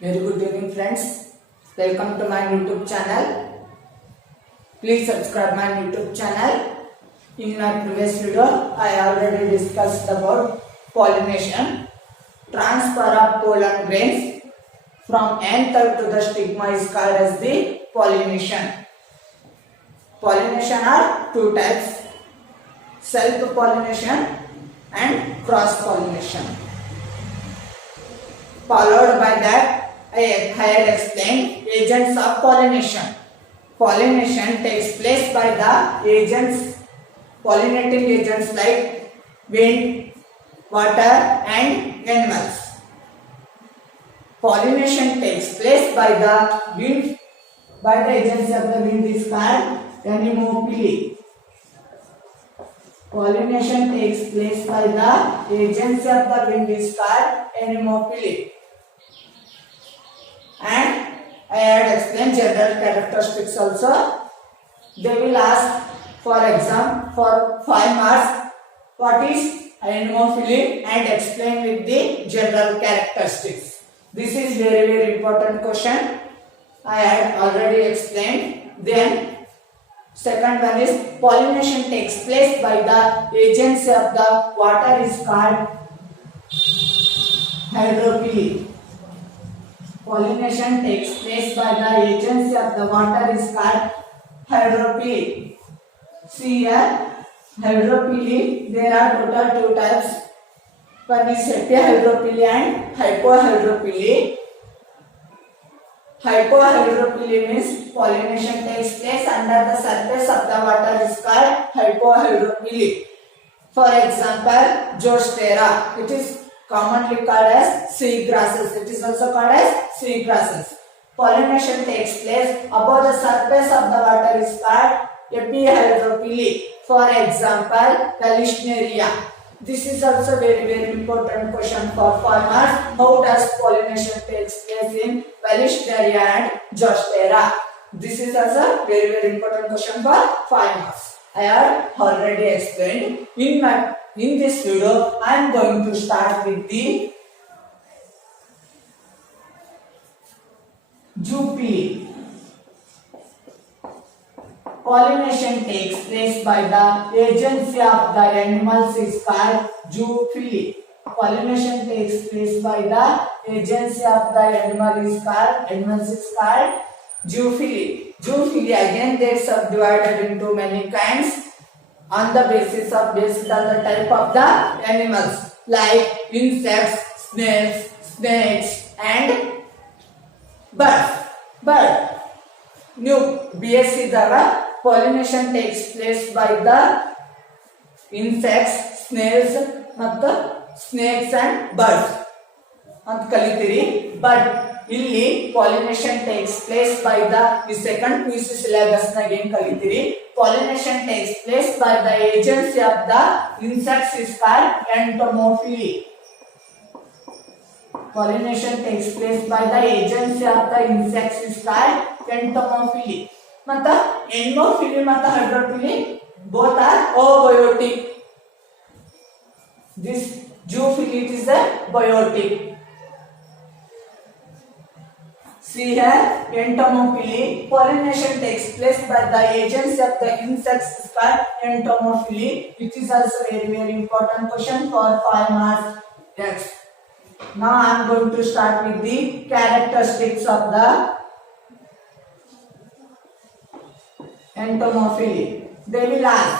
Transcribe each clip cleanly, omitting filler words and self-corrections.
Very good evening, friends. Welcome to my YouTube channel. Please subscribe my YouTube channel. In my previous video, I already discussed about pollination. Transfer of pollen grains from anther to the stigma is called as the pollination. Pollination are two types: self-pollination and cross-pollination. Followed by that, I had explained agents of pollination. Pollination takes place by the agents, pollinating agents like wind, water, and animals. Pollination takes place by the wind, by the agency of the wind is called anemophily. Pollination takes place by the agency of the wind is called anemophily. And I had explained general characteristics also. They will ask for exam for 5 marks what is anemophily and explain with the general characteristics. This is very important question. I had already explained. Then second one is pollination takes place by the agency of the water is called hydrophily. Pollination takes place by the agency of the water is called hydrophily. See here, hydrophily, there are total two types. One is hepihydrophily and hypohydrophily. Hypohydrophily means pollination takes place under the surface of the water is called hypohydrophily. For example, Zostera, it is commonly called as sea grasses. It is also called as sea grasses. Pollination takes place above the surface of the water is called epihydrophily. For example, Vallisneria. This is also very important question for farmers. How does pollination takes place in Vallisneria and Zostera? This is also very important question for farmers. I have already explained. In this video, I am going to start with the zoophily. Pollination takes place by the agency of the animals is called zoophily. Pollination takes place by the agency of the animals is called zoophily. Zoophily again they subdivided into many kinds on the basis of the type of the animals like insects, snails, snakes, and birds. But new BSc the pollination takes place by the insects, snails, ಮತ್ತು snakes and birds ಅಂತ ಕಲಿತೀರಿ. But ಇಲ್ಲಿ pollination takes place by the second PUC syllabus ನಾಗ ಏನು ಕಲಿತೀರಿ? Pollination takes place by the agency of the insects is called entomophily. Pollination takes place by the agency of the insects is called entomophily. ಮತ್ತು endophily ಮತ್ತು hydrophily both are abiotic. This zoophily is a biotic. See here, entomophily, pollination takes place by the agency of the insects is called entomophily. It is also very important question for 5 marks. Yes. Now I am going to start with the characteristics of the entomophily. They will ask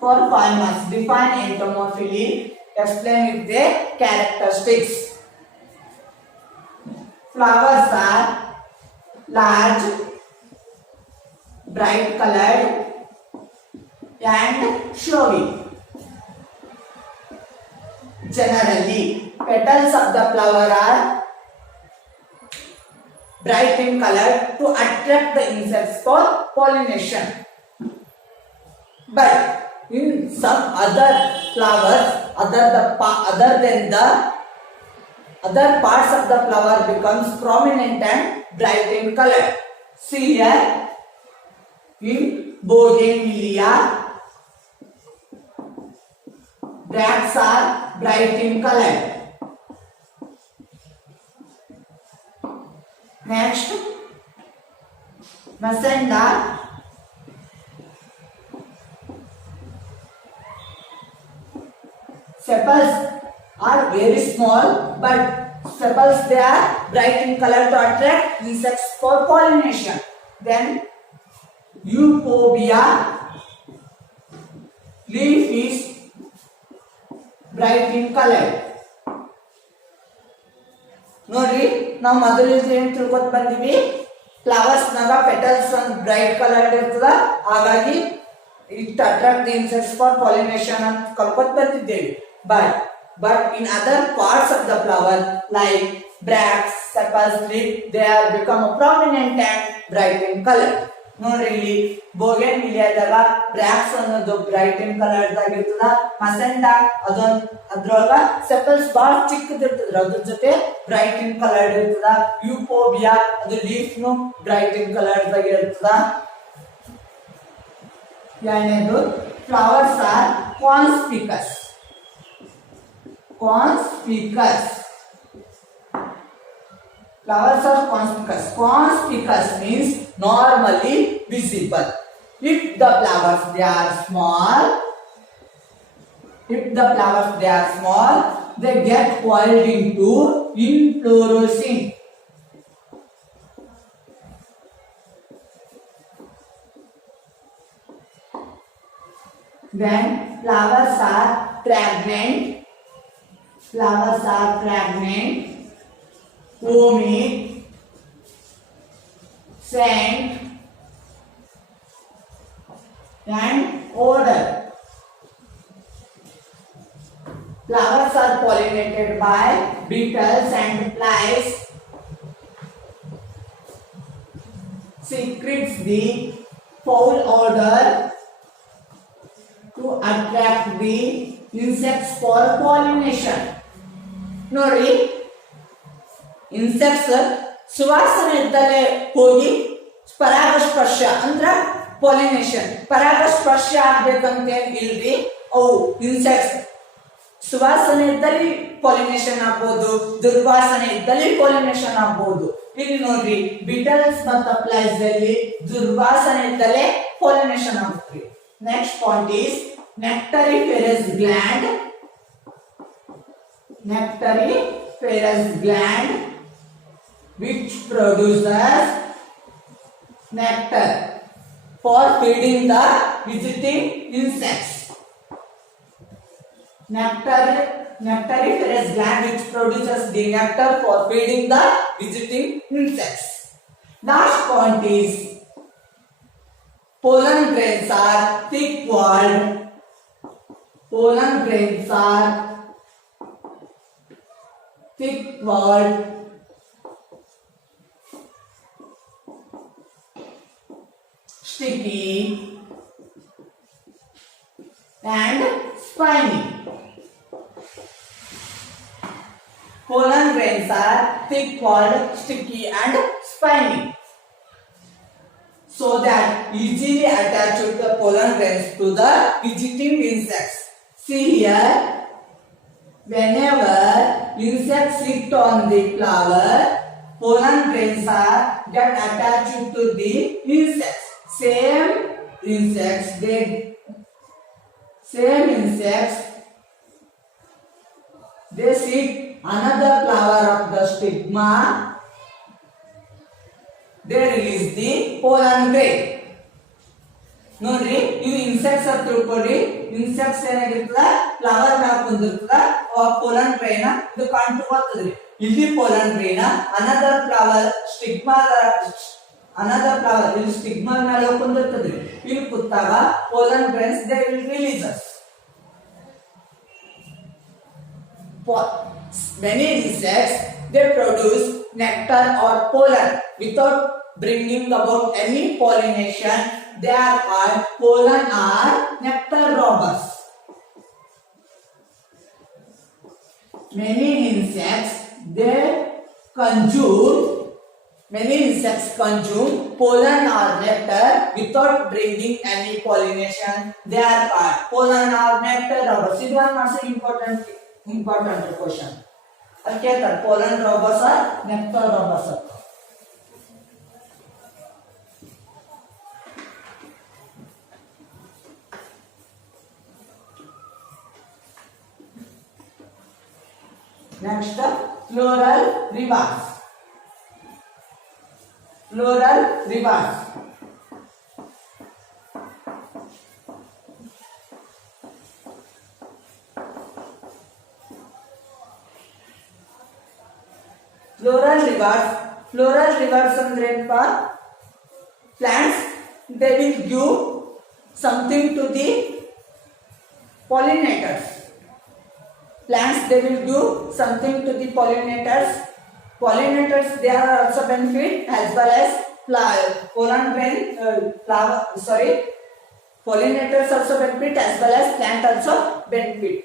for 5 marks. Define entomophily. Explain with the characteristics. Flowers are large, bright colored and showy. Generally, petals of the flower are bright in color to attract the insects for pollination. But in some other flowers, other parts of the flower becomes prominent and bright in color. See here, in Bougainvillea, bracts are bright in color. Next, Masenda. Sepals are very small, but sepals they are bright in color to attract insects for pollination. Then Euphorbia, leaf is bright in color. ನೋಡ್ರಿ ನಾವು ಮೊದಲಿಂದ ಏನು ತಿಳ್ಕೊತ ಬಂದಿವಿ, flowers ನಾಗ petals ಒಂದು bright colour ಇರ್ತದ, ಹಾಗಾಗಿ it attract the insects for pollination ಅಂತ ಕಲ್ಕೊತ ಬಂದಿದ್ದೇವೆ. but in other parts of the flower like bracts, sepals, leaf, they are become prominent and bright in color. ನೋಡ್ರಿ ಇಲ್ಲಿ ಬೋಗೆನ್ ವಿಲಿಯಾದಾಗ ಬ್ರಾಕ್ಸ್ ಅನ್ನೋದು ಬ್ರೈಟ್ ಇನ್ ಕಲರ್ ಆಗಿರ್ತದ, ಮಸೆಂಡಾ ಅದ್ರೊಳಗ ಸೆಪಲ್ಸ್ ಬಹಳ ಚಿಕ್ಕದಿರ್ತದ, ಅದ್ರ ಜೊತೆ ಬ್ರೈಟ್ ಇನ್ ಕಲರ್ ಇರ್ತದ. ಯೂಫೋಬಿಯಾ ಅದು ಲೀಫ್ ನು ಬ್ರೈಟ್ ಇನ್ ಕಲರ್ ಇರ್ತದ. ಎರಡನೇದು flowers are conspicuous. Flowers are conspicuous. Conspicuous means normally visible. If the flowers they are small, they get coiled into inflorescence. Then flowers are fragrant, foamy, scent and odor. Flowers are pollinated by beetles and flies. Secretes the foul odor to attract the insects for pollination. ನೋಡಿ insects ಸುವಾಸನೆ ಇದ್ದಲ್ಲೇ ಹೋಗಿ ಪರಾಗಸ್ಪರ್ಶ ಅಂದ್ರ pollination, ಪರಾಗಸ್ಪರ್ಶ ಆಗ್ಬೇಕಂತ ಇಲ್ರಿ. ಅವು insects ಸುವಾಸನೆ ಇದ್ದಲ್ಲಿ ಪಾಲಿನೇಷನ್ ಆಗ್ಬೋದು, ದುರ್ವಾಸನೆ ಇದ್ದಲ್ಲಿ ಪಾಲಿನೇಷನ್ ಆಗ್ಬೋದು. ಇಲ್ಲಿ ನೋಡ್ರಿ ಬಿಟಲ್ಸ್ ಮತ್ತು ಫ್ಲೈಸ್ ಅಲ್ಲಿ ದುರ್ವಾಸನೆ ಇದ್ದಲ್ಲೇ ಪಾಲಿನೇಷನ್ ಆಗುತ್ತೆ. Next point is nectariferous gland. Which produces nectar for feeding the visiting insects. Nectariferous gland which produces the nectar for feeding the visiting insects. Last point is pollen grains are thick-walled. Sticky and spiny. Pollen grains are thick-walled, sticky and spiny. So that easily attach the pollen grains to the visiting insects. See here, whenever insects sit on the flower, pollen grains are get attached to the insects. Same insects, they seek another flower of the stigma. They release the pollen grain. ನೋಡ್ರಿ ಇದು insects ಅಂತ ತಿಳ್ಕೊಳ್ಳಿ. Insects ಏನಾಗಿರ್ತದ flower ಮ್ಯಾಗ ಬಂದಿರ್ತದ, pollen grain ಇದು ಕಾಣ್ತದ್ರಿ. ಇಲ್ಲಿ pollen grain another flower stigma ಇಲ್ಲಿ stigma ಮೇಲೆ ಬಂದಿರ್ತದ್ರಿ. ಇಲ್ಲಿ ಕೂತಾಗ pollen grains they will releases. Many insects they produce nectar or pollen without bringing about any pollination. They are called pollen or nectar robbers. Many insects consume pollen or nectar without bringing any pollination. They are called pollen or nectar robbers. This one also important question. Okay, pollen robbers or nectar robbers. Next, floral rivers. Floral rivers. Floral rivers ಅಂದ್ರೆ ಏನಪ್ಪ? Plants, they will give something to the pollinators. Plants, they will give something to the pollinators. Pollinators, they are also benefit as well as pollinators also benefit as well as plant also benefit.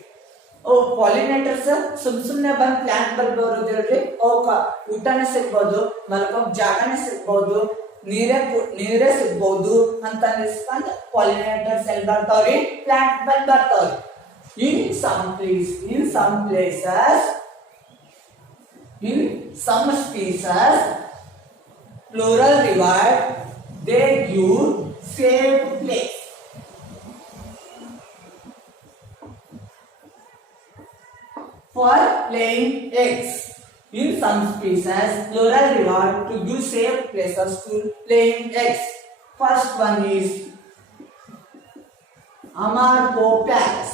Pollinators ಸುಮ್ನೆ ಬಂದ್ plant ಬರೋದು ಹೇಳ್ರಿ, ಅವಕ್ಕ ಊಟನೇ ಸಿಗ್ಬೋದು, ಮಲ್ಕೊಂಡ್ ಜಾಗನೇ ಸಿಗ್ಬೋದು, ನೀರೇ ಸಿಗ್ಬೋದು ಅಂತ ಅನಿಸ್ಕೊಂಡ್ ಪಾಲಿನೇಟರ್ಸ್ ಎಲ್ಲಿ ಬರ್ತಾವ್ರಿ? ಪ್ಲಾಂಟ್ ಬಂದ್ ಬರ್ತಾವ್ರಿ. In some species, floral river, they give safe place for laying eggs. In some species, floral river to give safe places to laying eggs. First one is Amorphopalus.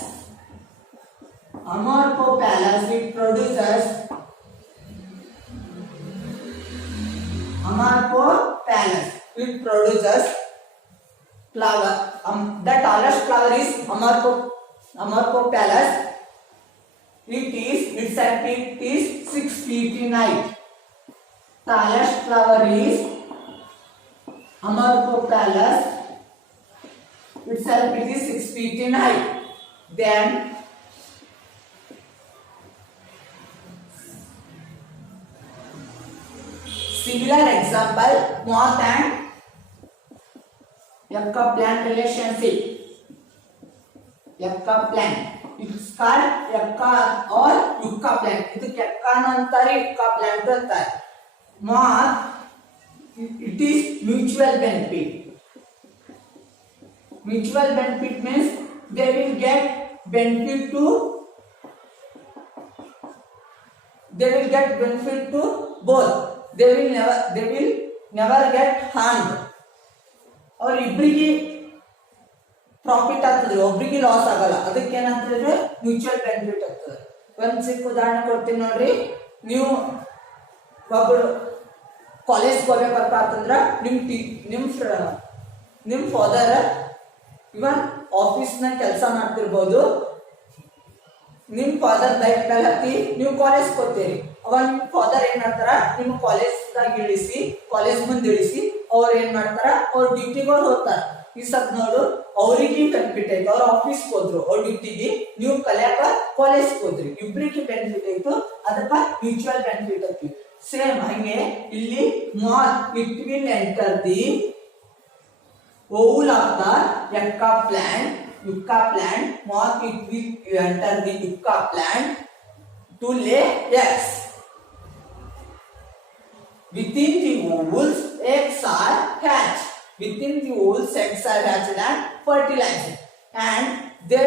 Amorphopalus, it produces flower. The tallest flower is Amorphopalus. Its height is 6 feet in height. Tallest flower is Amorphopalus. Its height is 6 feet in height. Then similar example, moth and yucca plant relationship. Yucca plant, it's called yucca or yucca plant. ಇದು yucca ಅಂತಾರೆ, yucca plant ಅಂತಾರೆ. Moth, it is mutual benefit. Mutual benefit means they will get benefit to both. They will never get harmed. ಅವ್ರ ಇಬ್ಬರಿಗೆ profit ಆಗ್ತದೆ, ಒಬ್ರಿಗೆ loss ಆಗಲ್ಲ. ಅದಕ್ಕೆ ಏನಂತಂದ್ರೆ ಮ್ಯೂಚುವಲ್ ಬೆನಿಫಿಟ್ ಆಗ್ತದೆ. ಒಂದ್ ಸಿಕ್ಕ ಉದಾಹರಣೆ ಕೊಡ್ತೀನಿ ನೋಡ್ರಿ. ನೀವು ಒಬ್ಬರು ಕಾಲೇಜ್ ಹೋಗ್ಬೇಕಪ್ಪ ಅಂತಂದ್ರ ನಿಮ್ ಫಾದರ್ ಇವನ್ ಆಫೀಸ್ ನ ಕೆಲಸ ಮಾಡ್ತಿರ್ಬೋದು. ನಿಮ್ ಫಾದರ್ ಬೈಕ್ ಮೇಲೆ ಹತ್ತಿ ನೀವು ಕಾಲೇಜ್ ಹೋಗ್ತೀರಿ. ಅವಾಗ ನಿಮ್ ಫಾದರ್ ಏನ್ ಮಾಡ್ತಾರ, ನಿಮ್ ಕಾಲೇಜ್ ಮುಂದೆ ಇಳಿಸಿ ಅವ್ರ ಏನ್ ಮಾಡ್ತಾರ, ಅವ್ರ ಡ್ಯೂಟಿಗೆ ಹೋಗ್ತಾರ. ಈ ಸಬ್ ನೋಡು, ಅವ್ರಿಗೆ ಬೆನಿಫಿಟ್ ಆಯ್ತು, ಅವ್ರ ಆಫೀಸ್ ಹೋದ್ರು, ಅವ್ರ ಡ್ಯೂಟಿಗೆ, ನೀವು ಕಲಿಯಾಕ ಕಾಲೇಜ್ ಹೋದ್ರಿ, ಇಬ್ರಿಗೆ ಬೆನಿಫಿಟ್ ಆಯ್ತು. ಅದಕ್ಕ ಮ್ಯೂಚುವಲ್ ಬೆನಿಫಿಟ್ ಆಯ್ತು. ಸೇಮ್ ಹಂಗೆ ಇಲ್ಲಿ moth, it will enter the ovule of the yucca plant. Moth, it will enter the yucca plant to lay eggs. Within the ovules, eggs are hatched. And fertilized, and they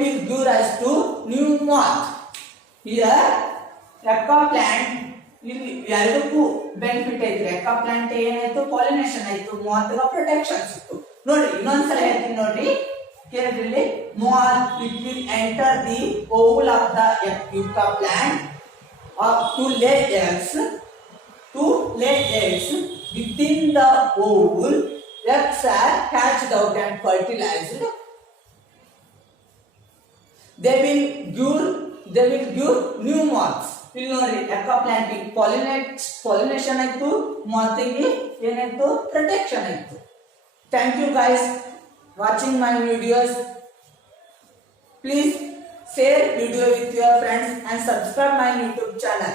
will give rise to new moth. Here, yucca plant ಇಲ್ಲಿ ಎರಡಕ್ಕೂ benefit ಐತ್ರಿ. yucca plant ಏನಾಯ್ತು, pollination ಆಯ್ತು, moth ಗ protection ಸಿಕ್ತು. ನೋಡಿ ಇನ್ನೊಂದ್ಸಲ ಹೇಳ್ತೀನಿ ನೋಡ್ರಿ, ಕೇಳಿದ್ರಲ್ಲಿ moth, it will enter the ovule of the yucca plant to lay eggs. Within the ovule, eggs are hatched out and fertilized. They will give new moths. ಇಲ್ಲಿ ನೋಡಿ yucca plant ಪಾಲಿನೇಷನ್ ಆಯ್ತು, moth ಗೆ ಏನಾಯ್ತು, protection ಆಯ್ತು. Thank you guys watching my videos. Please share video with your friends and subscribe my YouTube channel.